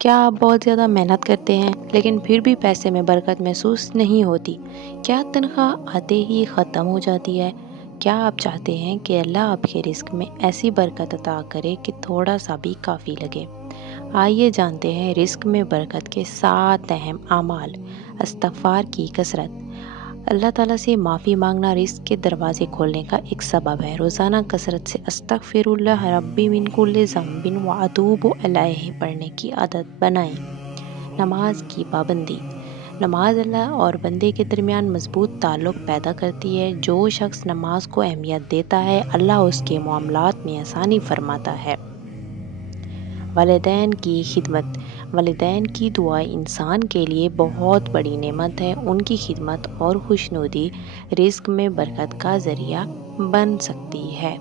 کیا آپ بہت زیادہ محنت کرتے ہیں لیکن پھر بھی پیسے میں برکت محسوس نہیں ہوتی؟ کیا تنخواہ آتے ہی ختم ہو جاتی ہے؟ کیا آپ چاہتے ہیں کہ اللہ آپ کے رزق میں ایسی برکت عطا کرے کہ تھوڑا سا بھی کافی لگے؟ آئیے جانتے ہیں رزق میں برکت کے 7 اہم اعمال۔ استغفار کی کثرت۔ اللہ تعالیٰ سے معافی مانگنا رزق کے دروازے کھولنے کا ایک سبب ہے۔ روزانہ کثرت سے استغفر اللہ ربی من کل ذنب واتوب الیہ پڑھنے کی عادت بنائیں۔ نماز کی پابندی۔ نماز اللہ اور بندے کے درمیان مضبوط تعلق پیدا کرتی ہے۔ جو شخص نماز کو اہمیت دیتا ہے، اللہ اس کے معاملات میں آسانی فرماتا ہے۔ والدین کی خدمت۔ والدین کی دعا انسان کے لیے بہت بڑی نعمت ہے۔ ان کی خدمت اور خوشنودی رزق میں برکت کا ذریعہ بن سکتی ہے۔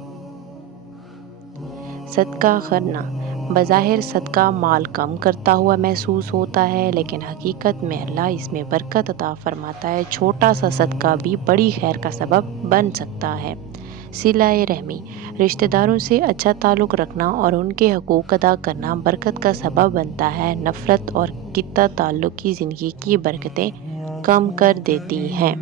صدقہ کرنا۔ بظاہر صدقہ مال کم کرتا ہوا محسوس ہوتا ہے، لیکن حقیقت میں اللہ اس میں برکت عطا فرماتا ہے۔ چھوٹا سا صدقہ بھی بڑی خیر کا سبب بن سکتا ہے۔ صلہ رحمی۔ رشتہ داروں سے اچھا تعلق رکھنا اور ان کے حقوق ادا کرنا برکت کا سبب بنتا ہے۔ نفرت اور قطع تعلق کی زندگی کی برکتیں کم کر دیتی ہیں۔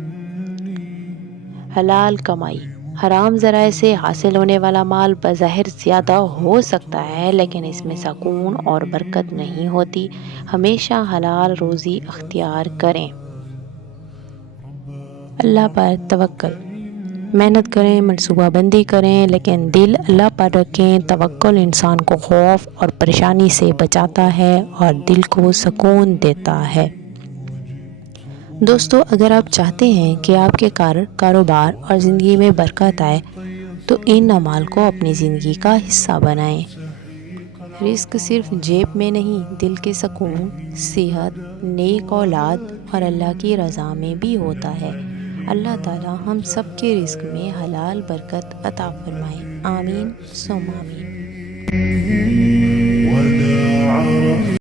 حلال کمائی۔ حرام ذرائع سے حاصل ہونے والا مال بظاہر زیادہ ہو سکتا ہے، لیکن اس میں سکون اور برکت نہیں ہوتی۔ ہمیشہ حلال روزی اختیار کریں۔ اللہ پر توکل۔ محنت کریں، منصوبہ بندی کریں، لیکن دل اللہ پر رکھیں۔ توکل انسان کو خوف اور پریشانی سے بچاتا ہے اور دل کو سکون دیتا ہے۔ دوستو، اگر آپ چاہتے ہیں کہ آپ کے کاروبار اور زندگی میں برکت آئے تو ان اعمال کو اپنی زندگی کا حصہ بنائیں۔ رزق صرف جیب میں نہیں، دل کے سکون، صحت، نیک اولاد اور اللہ کی رضا میں بھی ہوتا ہے۔ اللہ تعالیٰ ہم سب کے رزق میں حلال برکت عطا فرمائے۔ آمین ثم آمین۔